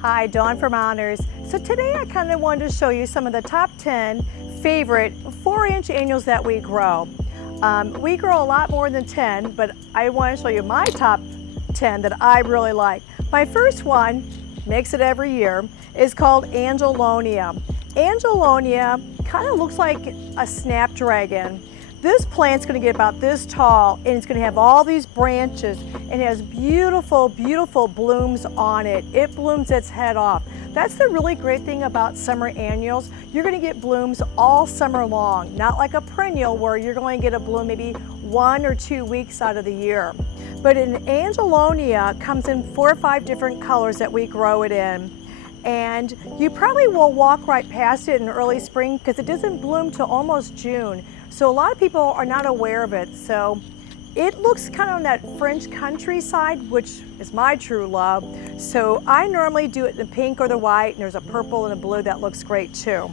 Hi, Dawn from Honors. So today I kind of wanted to show you some of the top 10 favorite 4-inch annuals that we grow. We grow a lot more than 10, but I want to show you my top 10 that I really like. My first one, makes it every year, is called Angelonia. Angelonia kind of looks like a snapdragon. This plant's going to get about this tall, and it's going to have all these branches, and it has beautiful, beautiful blooms on it. It blooms its head off. That's the really great thing about summer annuals. You're going to get blooms all summer long, not like a perennial where you're going to get a bloom maybe 1 or 2 weeks out of the year. But an Angelonia comes in 4 or 5 different colors that we grow it in. And you probably will walk right past it in early spring because it doesn't bloom till almost June. So a lot of people are not aware of it. So it looks kind of on that French countryside, which is my true love. So I normally do it in the pink or the white, and there's a purple and a blue that looks great too.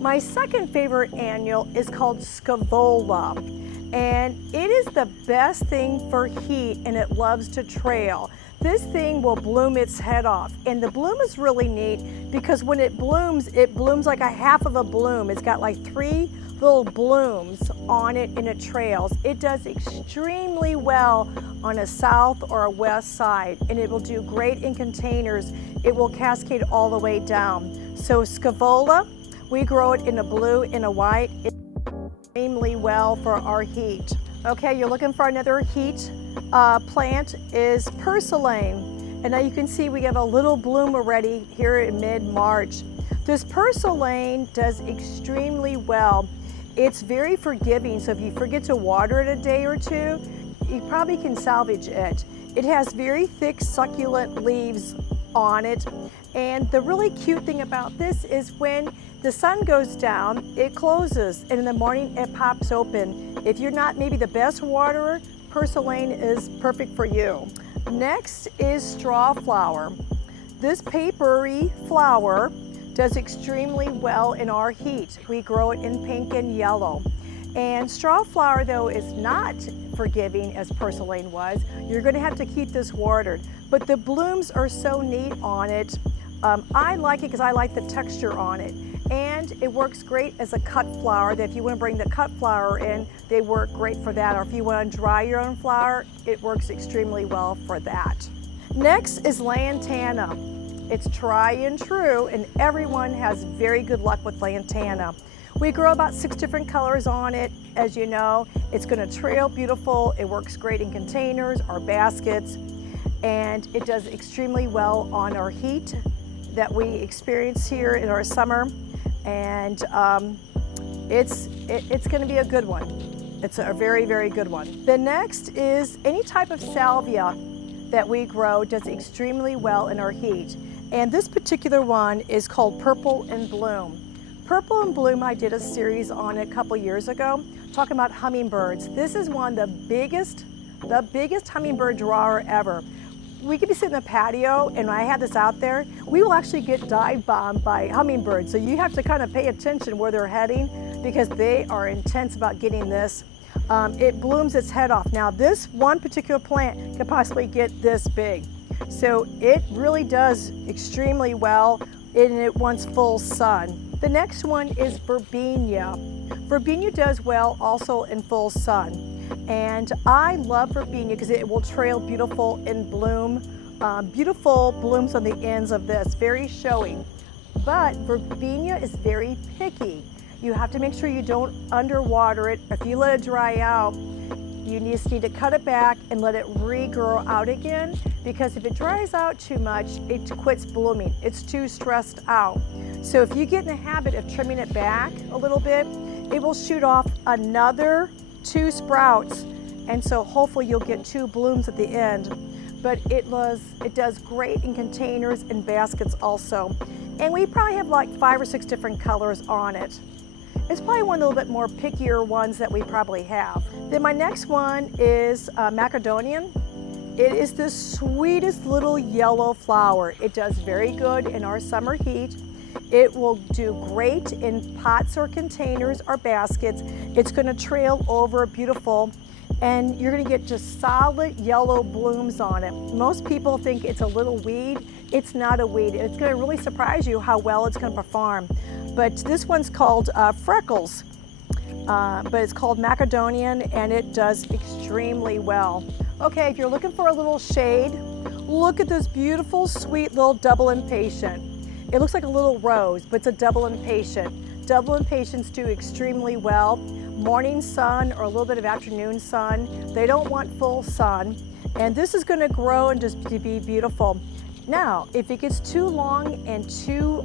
My second favorite annual is called Scola, and it is the best thing for heat, and it loves to trail. This thing will bloom its head off, and the bloom is really neat because when it blooms like a half of a bloom. It's got like 3 little blooms on it, and it trails. It does extremely well on a south or a west side, and it will do great in containers. It will cascade all the way down. So Scola, we grow it in a blue and a white. It's extremely well for our heat. Okay, you're looking for another heat plant is Purslane. And now you can see we have a little bloom already here in mid-March. This Purslane does extremely well. It's very forgiving, so if you forget to water it a day or two, you probably can salvage it. It has very thick, succulent leaves on it. And the really cute thing about this is when the sun goes down, it closes, and in the morning it pops open. If you're not maybe the best waterer, Purslane is perfect for you. Next is straw flower. This papery flower does extremely well in our heat. We grow it in pink and yellow. And straw flower, though, is not forgiving as Purslane was. You're going to have to keep this watered. But the blooms are so neat on it. I like it because I like the texture on it. And it works great as a cut flower. That if you want to bring the cut flower in, they work great for that. Or if you want to dry your own flower, it works extremely well for that. Next is Lantana. It's try and true, and everyone has very good luck with Lantana. We grow about 6 different colors on it. As you know, it's going to trail beautiful. It works great in containers or baskets, and it does extremely well on our heat that we experience here in our summer. And it's going to be a good one. It's a very, very good one. The next is any type of salvia that we grow does extremely well in our heat. And this particular one is called Purple and Bloom. Purple and Bloom, I did a series on it a couple years ago, talking about hummingbirds. This is one of the biggest hummingbird drawer ever. We could be sitting in the patio, and when I had this out there, we will actually get dive bombed by hummingbirds. So you have to kind of pay attention where they're heading because they are intense about getting this. It blooms its head off. Now this one particular plant could possibly get this big. So it really does extremely well, and it wants full sun. The next one is Verbena. Verbena does well also in full sun. And I love Verbena because it will trail beautiful in bloom. Beautiful blooms on the ends of this, very showy. But Verbena is very picky. You have to make sure you don't underwater it. If you let it dry out, you just need to cut it back and let it regrow out again, because if it dries out too much, it quits blooming. It's too stressed out. So if you get in the habit of trimming it back a little bit, it will shoot off another 2 sprouts, and so hopefully you'll get 2 blooms at the end. But it does great in containers and baskets also. And we probably have like 5 or 6 different colors on it. It's probably one of the little bit more pickier ones that we probably have. Then my next one is Macedonian. It is the sweetest little yellow flower. It does very good in our summer heat. It will do great in pots or containers or baskets. It's going to trail over beautiful. and you're gonna get just solid yellow blooms on it. Most people think it's a little weed. It's not a weed. It's gonna really surprise you how well it's gonna perform. But this one's called Freckles, but it's called Macedonian, and it does extremely well. Okay, if you're looking for a little shade, look at this beautiful, sweet little double impatient. It looks like a little rose, but it's a double impatient. Double impatients do extremely well. Morning sun or a little bit of afternoon sun. They don't want full sun. And this is gonna grow and just be beautiful. Now, if it gets too long and too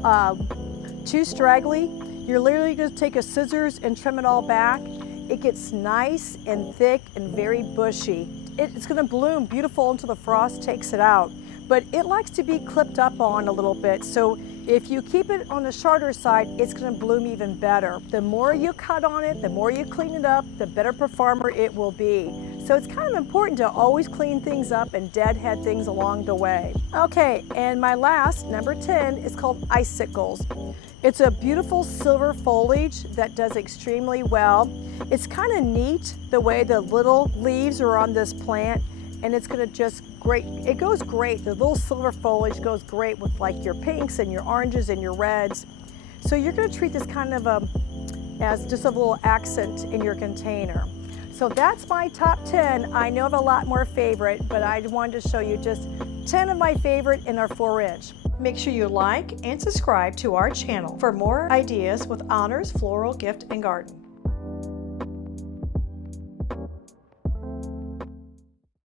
straggly, you're literally gonna take a scissors and trim it all back. It gets nice and thick and very bushy. It's gonna bloom beautiful until the frost takes it out. But it likes to be clipped up on a little bit. So if you keep it on the shorter side, it's gonna bloom even better. The more you cut on it, the more you clean it up, the better performer it will be. So it's kind of important to always clean things up and deadhead things along the way. Okay, and my last, number 10, is called icicles. It's a beautiful silver foliage that does extremely well. It's kind of neat the way the little leaves are on this plant, and it's gonna just great, it goes great. The little silver foliage goes great with like your pinks and your oranges and your reds. So you're gonna treat this kind of as just a little accent in your container. So that's my top 10. I know of a lot more favorite, but I wanted to show you just 10 of my favorite in our 4-inch. Make sure you like and subscribe to our channel for more ideas with Honors Floral Gift and Garden.